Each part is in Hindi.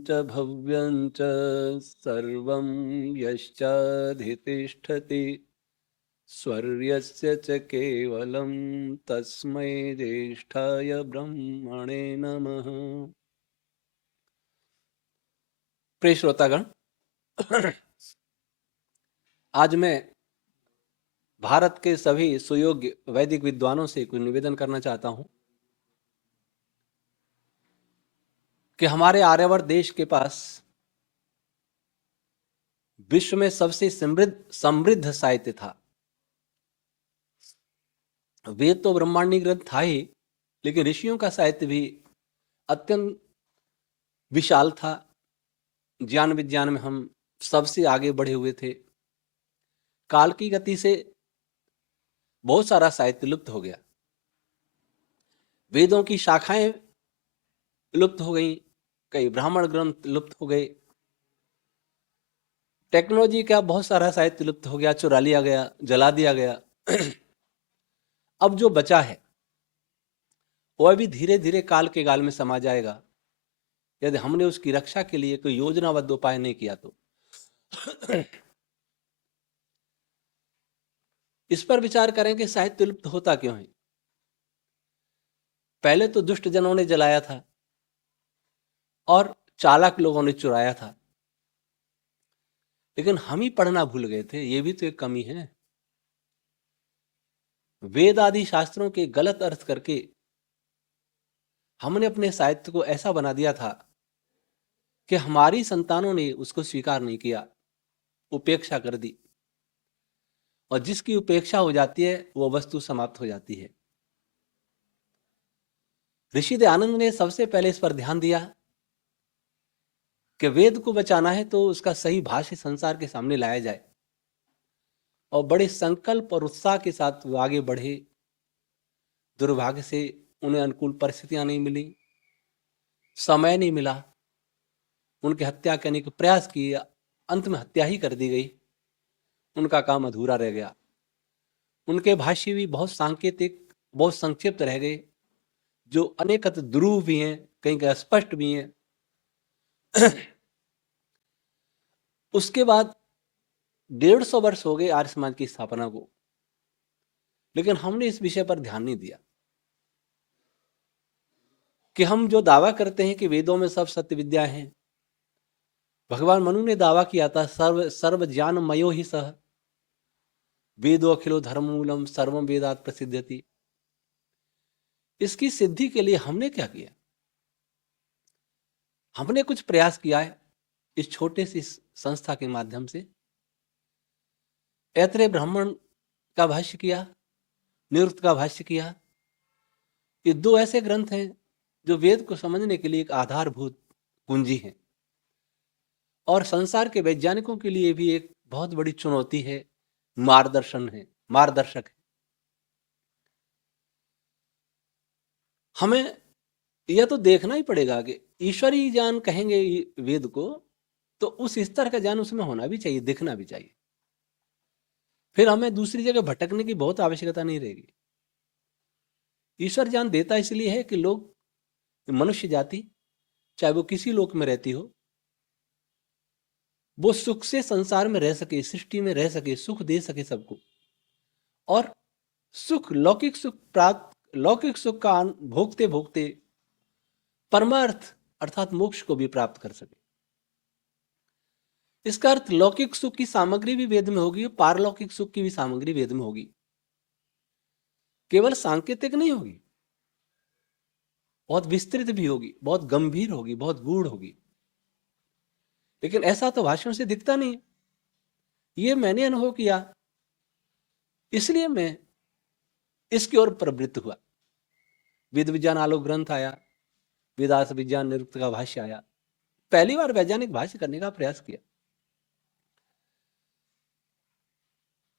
च भव्यं च सर्वं यश्चाधितिष्ठति स्वर्यस्य च केवलं तस्मै ज्येष्ठाय ब्रह्मणे नमः। प्रिय श्रोतागण, आज मैं भारत के सभी सुयोग्य वैदिक विद्वानों से कुछ निवेदन करना चाहता हूं कि हमारे आर्यावर्त देश के पास विश्व में सबसे समृद्ध साहित्य था। वेद तो ब्रह्मांडी ग्रंथ था ही, लेकिन ऋषियों का साहित्य भी अत्यंत विशाल था। ज्ञान विज्ञान में हम सबसे आगे बढ़े हुए थे। काल की गति से बहुत सारा साहित्य लुप्त हो गया। वेदों की शाखाएं लुप्त हो गई, कई ब्राह्मण ग्रंथ लुप्त हो गए, टेक्नोलॉजी का बहुत सारा साहित्य लुप्त हो गया, चुरा लिया गया, जला दिया गया। अब जो बचा है वह भी धीरे धीरे काल के गाल में समा जाएगा, यदि हमने उसकी रक्षा के लिए कोई योजनाबद्ध उपाय नहीं किया तो। इस पर विचार करें कि साहित्य लुप्त होता क्यों है। पहले तो दुष्ट जनों ने जलाया था और चालाक लोगों ने चुराया था, लेकिन हम ही पढ़ना भूल गए थे। ये भी तो एक कमी है। वेद आदि शास्त्रों के गलत अर्थ करके हमने अपने साहित्य को ऐसा बना दिया था कि हमारी संतानों ने उसको स्वीकार नहीं किया, उपेक्षा कर दी, और जिसकी उपेक्षा हो जाती है वो वस्तु समाप्त हो जाती है। ऋषि दयानंद ने सबसे पहले इस पर ध्यान दिया कि वेद को बचाना है तो उसका सही भाष्य संसार के सामने लाया जाए, और बड़े संकल्प और उत्साह के साथ वो आगे बढ़े। दुर्भाग्य से उन्हें अनुकूल परिस्थितियां नहीं मिली, समय नहीं मिला, उनकी हत्या करने का प्रयास किया, अंत में हत्या ही कर दी गई, उनका काम अधूरा रह गया। उनके भाष्य भी बहुत सांकेतिक, बहुत संक्षिप्त रह गए, जो अनेकत ध्रुव भी हैं, कहीं कहीं अस्पष्ट भी हैं। उसके बाद 150 वर्ष हो गए आर्य समाज की स्थापना को, लेकिन हमने इस विषय पर ध्यान नहीं दिया कि हम जो दावा करते हैं कि वेदों में सब सत्य विद्या है। भगवान मनु ने दावा किया था, सर्व सर्व ज्ञान मयो ही सह वेदो अखिलो धर्ममूलम सर्वम वेदात प्रसिद्ध्यति। इसकी सिद्धि के लिए हमने क्या किया? हमने कुछ प्रयास किया है इस छोटे सी संस्था के माध्यम से। ऐत्रेय ब्राह्मण का भाष्य किया, निरुक्त का भाष्य किया। ये दो ऐसे ग्रंथ हैं जो वेद को समझने के लिए एक आधारभूत कुंजी है, और संसार के वैज्ञानिकों के लिए भी एक बहुत बड़ी चुनौती है, मार्गदर्शक है। हमें यह तो देखना ही पड़ेगा कि ईश्वरीय ज्ञान कहेंगे वेद को, तो उस स्तर का ज्ञान उसमें होना भी चाहिए, दिखना भी चाहिए। फिर हमें दूसरी जगह भटकने की बहुत आवश्यकता नहीं रहेगी। ईश्वर ज्ञान देता इसलिए है कि लोग, मनुष्य जाति चाहे वो किसी लोक में रहती हो, वो सुख से संसार में रह सके, सृष्टि में रह सके, सुख दे सके सबको, और सुख, लौकिक सुख का भोगते भोगते परमार्थ अर्थात मोक्ष को भी प्राप्त कर सके। इसका अर्थ लौकिक सुख की सामग्री भी वेद में होगी, पारलौकिक सुख की भी सामग्री वेद में होगी, केवल सांकेतिक नहीं होगी, बहुत विस्तृत भी होगी, बहुत गंभीर होगी, बहुत गूढ़ होगी। लेकिन ऐसा तो भाषण से दिखता नहीं। ये मैंने अनुभव किया, इसलिए मैं इसकी ओर प्रवृत्त हुआ। वेद विज्ञान आलोक ग्रंथ आया, वेदांत विज्ञान निरुक्त का भाष्य आया, पहली बार वैज्ञानिक भाष्य करने का प्रयास किया।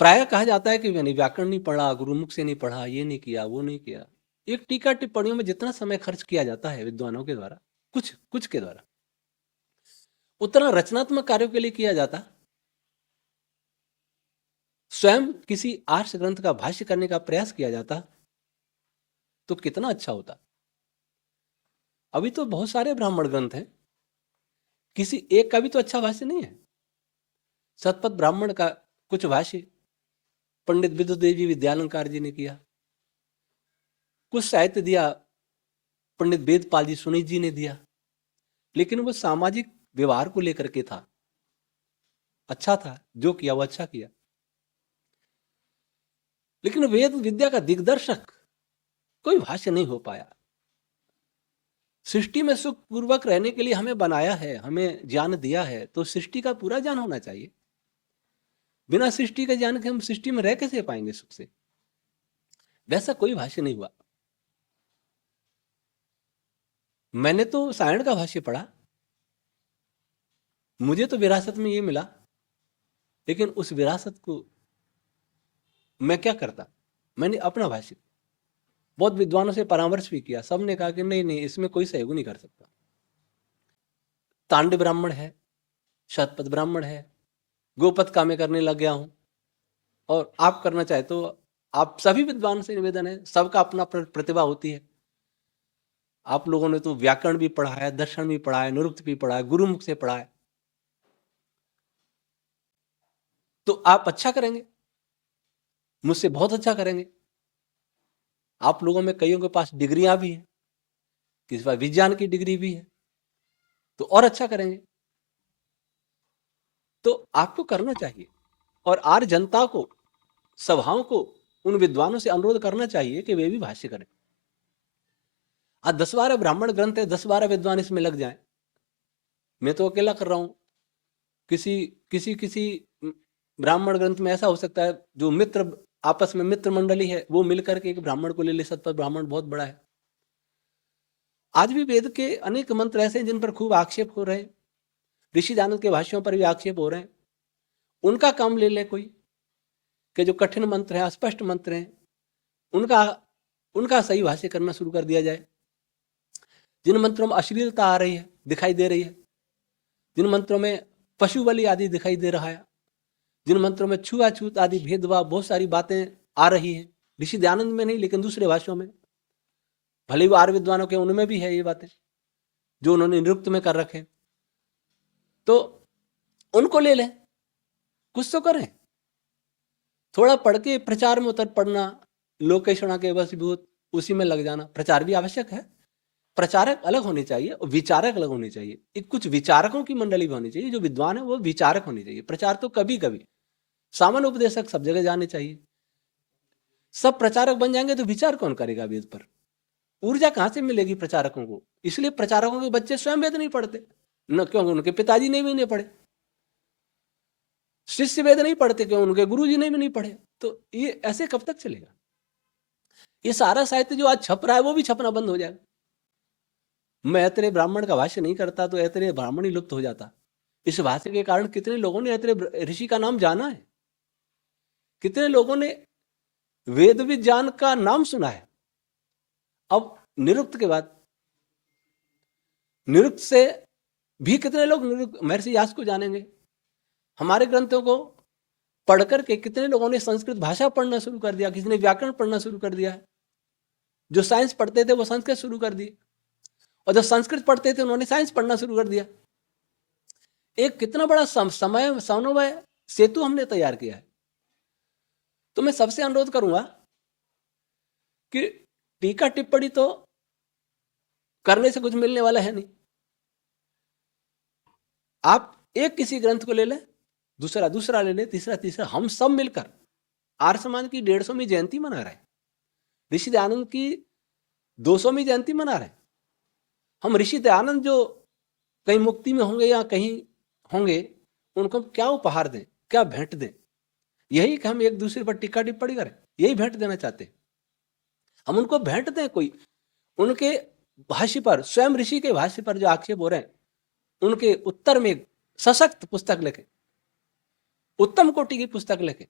प्राय कहा जाता है कि मैंने व्याकरण नहीं पढ़ा, गुरुमुख से नहीं पढ़ा, ये नहीं किया, वो नहीं किया। एक टीका टिप्पणियों में जितना समय खर्च किया जाता है विद्वानों के द्वारा, कुछ के द्वारा, उतना रचनात्मक कार्यों के लिए किया जाता। स्वयं किसी आर्ष ग्रंथ का भाष्य करने का प्रयास किया जाता तो कितना अच्छा होता। अभी तो बहुत सारे ब्राह्मण ग्रंथ हैं, किसी एक का भी तो अच्छा भाष्य नहीं है। शतपथ ब्राह्मण का कुछ भाष्य पंडित विद्युदेव जी विद्यालंकार जी ने किया, कुछ साहित्य दिया पंडित वेदपाल जी सुनीत जी ने दिया, लेकिन वो सामाजिक व्यवहार को लेकर के था, अच्छा था, जो किया वो अच्छा किया। लेकिन वेद विद्या का दिग्दर्शक कोई भाष्य नहीं हो पाया। सृष्टि में सुख पूर्वक रहने के लिए हमें बनाया है, हमें ज्ञान दिया है, तो सृष्टि का पूरा ज्ञान होना चाहिए। बिना सृष्टि के ज्ञान के हम सृष्टि में रह कैसे पाएंगे सुख से? वैसा कोई भाष्य नहीं हुआ। मैंने तो सायण का भाष्य पढ़ा, मुझे तो विरासत में ये मिला, लेकिन उस विरासत को मैं क्या करता, मैंने अपना भाष्य, बहुत विद्वानों से परामर्श भी किया, सबने कहा कि नहीं नहीं, इसमें कोई सहयोग नहीं कर सकता। तांड ब्राह्मण है, शतपथ ब्राह्मण है, गोपथ का मैं करने लग गया हूं, और आप करना चाहे तो आप सभी विद्वान से निवेदन है, सबका अपना प्रतिभा होती है। आप लोगों ने तो व्याकरण भी पढ़ा है, दर्शन भी पढ़ा है, निरुक्त भी पढ़ा है, गुरुमुख से पढ़ा है, तो आप अच्छा करेंगे, मुझसे बहुत अच्छा करेंगे। आप लोगों में कईयों के पास डिग्रियां भी हैं, किसी के पास विज्ञान की डिग्री भी है, तो और अच्छा करेंगे। तो आपको करना चाहिए, और आर्य जनता को, सभाओं को, उन विद्वानों से अनुरोध करना चाहिए कि वे भी भाष्य करें। आज 10-12 ब्राह्मण ग्रंथ है, 10-12 विद्वान इसमें लग जाएं, मैं तो अकेला कर रहा हूं। किसी किसी किसी ब्राह्मण ग्रंथ में ऐसा हो सकता है, जो मित्र आपस में मित्र मंडली है, वो मिलकर के एक ब्राह्मण को ले ले, शतपथ ब्राह्मण बहुत बड़ा है। आज भी वेद के अनेक मंत्र ऐसे हैं जिन पर खूब आक्षेप हो रहे हैं, ऋषि दानव के भाष्यों पर भी आक्षेप हो रहे हैं। उनका काम ले ले कोई, कि जो कठिन मंत्र हैं, अस्पष्ट मंत्र हैं, उनका उनका सही भाष्य करना शुरू कर दिया जाए। जिन मंत्रों में अश्लीलता आ रही है, दिखाई दे रही है, जिन मंत्रों में पशु बलि आदि दिखाई दे रहा है, जिन मंत्रों में छुआछूत आदि भेदभाव बहुत सारी बातें आ रही हैं, ऋषि दयानंद में नहीं लेकिन दूसरे भाषाओं में, भले वो आर्य विद्वानों के उनमें भी है ये बातें, जो उन्होंने निरुक्त में कर रखे, तो उनको ले लें, कुछ तो करें। थोड़ा पढ़ के प्रचार में उतर पड़ना, लोकेशणा के वशीभूत, उसी में लग जाना, प्रचार भी आवश्यक है। प्रचारक अलग होने चाहिए और विचारक अलग होने चाहिए। एक कुछ विचारकों की मंडली भी होनी चाहिए, जो विद्वान है वो विचारक होने चाहिए। प्रचार तो कभी कभी, सामान्य उपदेशक सब जगह जाने चाहिए। सब प्रचारक बन जाएंगे तो विचार कौन करेगा वेद पर? ऊर्जा कहां से मिलेगी प्रचारकों को? इसलिए प्रचारकों के बच्चे स्वयं वेद नहीं पढ़ते, न क्योंकि उनके पिताजी ने भी नहीं पढ़े, शिष्य वेद नहीं पढ़ते क्यों, उनके गुरुजी ने भी नहीं पढ़े। तो ये ऐसे कब तक चलेगा? ये सारा साहित्य जो आज छप रहा है वो भी छपना बंद हो जाएगा। मैं ऐतरेय ब्राह्मण का भाष्य नहीं करता तो ऐतरेय ब्राह्मण ही लुप्त हो जाता। इस भाष्य के कारण कितने लोगों ने ऐतरेय ऋषि का नाम जाना है, कितने लोगों ने वेद विज्ञान का नाम सुना है। अब निरुक्त के बाद, निरुक्त से भी कितने लोग महर्षि व्यास को जानेंगे। हमारे ग्रंथों को पढ़कर के कितने लोगों ने संस्कृत भाषा पढ़ना शुरू कर दिया, किसी ने व्याकरण पढ़ना शुरू कर दिया है। जो साइंस पढ़ते थे वो संस्कृत शुरू कर दिए, और जो संस्कृत पढ़ते थे उन्होंने साइंस पढ़ना शुरू कर दिया। एक कितना बड़ा समय समन्वय सेतु हमने तैयार किया है। तो मैं सबसे अनुरोध करूंगा कि टीका टिप्पणी तो करने से कुछ मिलने वाला है नहीं। आप एक किसी ग्रंथ को ले लें, दूसरा दूसरा ले लें, तीसरा तीसरा, हम सब मिलकर आर्य समाज की 150वीं जयंती मना रहे हैं, ऋषि दयानंद की 200वीं जयंती मना रहे हैं। हम ऋषि दयानंद जो कहीं मुक्ति में होंगे या कहीं होंगे, उनको क्या उपहार दें, क्या भेंट दें? यही कि हम एक दूसरे पर टीका टिप्पणी करें, यही भेंट देना चाहते हैं। हम उनको भेंट दें, कोई उनके भाष्य पर, स्वयं ऋषि के भाष्य पर जो आक्षेप हो रहे हैं, उनके उत्तर में सशक्त पुस्तक लिखें, उत्तम कोटि की पुस्तक लिखें,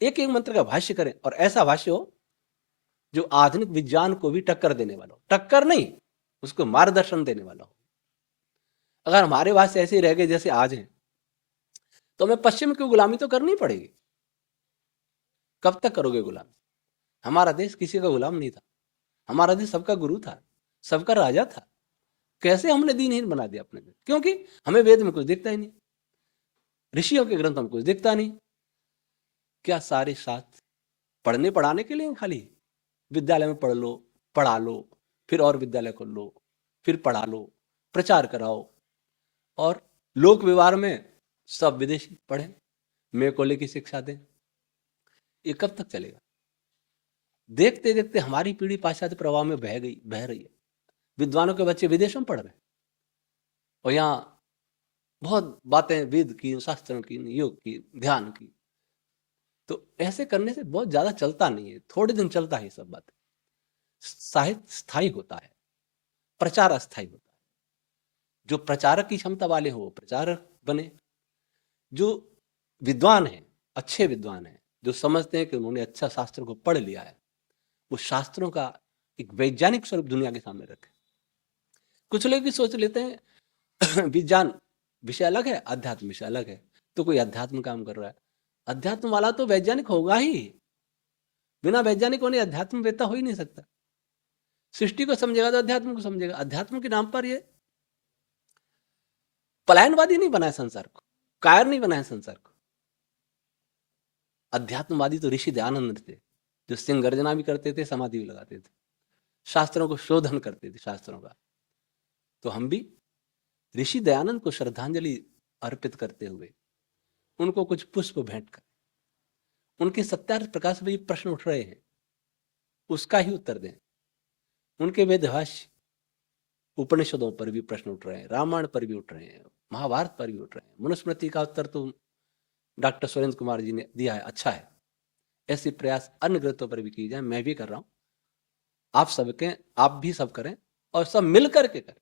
एक एक मंत्र का भाष्य करें, और ऐसा भाष्य हो जो आधुनिक विज्ञान को भी टक्कर देने वाला हो, टक्कर नहीं, उसको मार्गदर्शन देने वाला हो। अगर हमारे भाष्य ऐसे रह गए जैसे आज हैं, तो हमें पश्चिम की गुलामी तो करनी पड़ेगी। कब तक करोगे गुलामी? हमारा देश किसी का गुलाम नहीं था, हमारा देश सबका गुरु था, सबका राजा था। कैसे हमने दीनहीन बना दिया अपने को, क्योंकि हमें वेद में कुछ दिखता ही नहीं, ऋषियों के ग्रंथ में कुछ दिखता नहीं। क्या सारे शास्त्र पढ़ने पढ़ाने के लिए खाली? विद्यालय में पढ़ लो, पढ़ा लो, फिर और विद्यालय खोल लो, फिर पढ़ा लो, प्रचार कराओ, और लोक व्यवहार में सब विदेशी पढ़े, मैं कोले की शिक्षा दें। ये कब तक चलेगा? देखते देखते हमारी पीढ़ी पाश्चात्य प्रभाव में बह रही है। विद्वानों के बच्चे विदेशों में पढ़ रहे हैं, और यहाँ बहुत बातें वेद की, शास्त्रों की, योग की, ध्यान की। तो ऐसे करने से बहुत ज्यादा चलता नहीं है, थोड़े दिन चलता है सब बातें। साहित्य स्थायी होता है, प्रचार अस्थायी होता है। जो प्रचारक की क्षमता वाले हो वो प्रचारक बने, जो विद्वान है, अच्छे विद्वान है, जो समझते हैं कि उन्होंने अच्छा शास्त्र को पढ़ लिया है, वो शास्त्रों का एक वैज्ञानिक स्वरूप दुनिया के सामने रखे। कुछ लोग भी सोच लेते हैं विज्ञान विषय अलग है, अध्यात्म विषय अलग है, तो कोई अध्यात्म काम कर रहा है। अध्यात्म वाला तो वैज्ञानिक होगा ही, बिना वैज्ञानिक होने अध्यात्म वेता हो ही नहीं सकता। सृष्टि को समझेगा तो अध्यात्म को समझेगा। अध्यात्म के नाम पर ये पलायनवादी नहीं बनाया संसार को, कायर नहीं बनाया संसार को। अध्यात्मवादी तो ऋषि दयानंद थे, जो सिंह गर्जना भी करते थे, समाधि भी लगाते थे, शास्त्रों को शोधन करते थे, शास्त्रों का। तो हम भी ऋषि दयानंद को श्रद्धांजलि अर्पित करते हुए उनको कुछ पुष्प भेंट कर, उनके सत्यार्थ प्रकाश में प्रश्न उठ रहे हैं, उसका ही उत्तर दें। उनके वेदभाष्य उपनिषदों पर भी प्रश्न उठ रहे हैं, रामायण पर भी उठ रहे हैं, महाभारत पर भी उठ रहे हैं। मनुस्मृति का उत्तर तो डॉक्टर सुरेंद्र कुमार जी ने दिया है, अच्छा है। ऐसे प्रयास अन्य ग्रंथों पर भी किए जाए, मैं भी कर रहा हूं, आप भी सब करें, और सब मिल करके करें।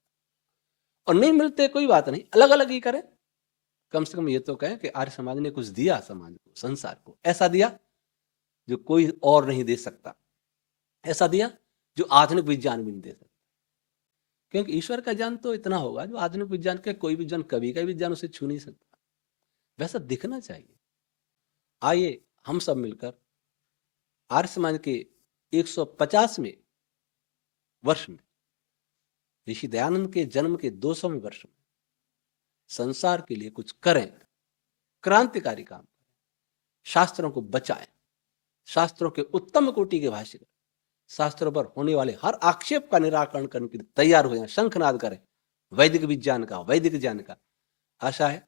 और नहीं मिलते कोई बात नहीं, अलग अलग ही करें। कम से कम ये तो कहें कि आर्य समाज ने कुछ दिया समाज को, संसार को, ऐसा दिया जो कोई और नहीं दे सकता, ऐसा दिया जो आधुनिक विज्ञान भी नहीं दे सकता। क्योंकि ईश्वर का ज्ञान तो इतना होगा जो आधुनिक विज्ञान के कोई विज्ञान, कभी का विज्ञान उसे छू नहीं सकता। वैसा दिखना चाहिए। आइए हम सब मिलकर आर्य समाज के 150वें वर्ष में, ऋषि दयानंद के जन्म के 200वें वर्ष में संसार के लिए कुछ करें, क्रांतिकारी काम, शास्त्रों को बचाएं, शास्त्रों के उत्तम कोटि के भाष्य करें, शास्त्रों पर होने वाले हर आक्षेप का निराकरण करने के लिए तैयार हो जाएं, शंखनाद करें वैदिक विज्ञान का, वैदिक ज्ञान का। आशा है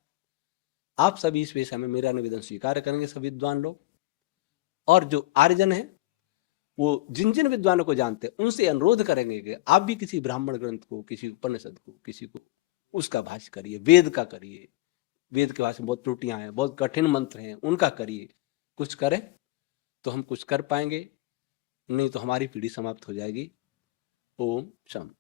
आप सभी इस विषय में मेरा निवेदन स्वीकार करेंगे, सभी विद्वान लोग। और जो आर्यजन है वो जिन जिन विद्वानों को जानते हैं उनसे अनुरोध करेंगे कि आप भी किसी ब्राह्मण ग्रंथ को, किसी उपनिषद को, किसी को उसका भाष्य करिए, वेद का करिए। वेद के भाषा में बहुत त्रुटियां हैं, बहुत कठिन मंत्र हैं, उनका करिए। कुछ करें तो हम कुछ कर पाएंगे, नहीं तो हमारी पीढ़ी समाप्त हो जाएगी। ओम शम।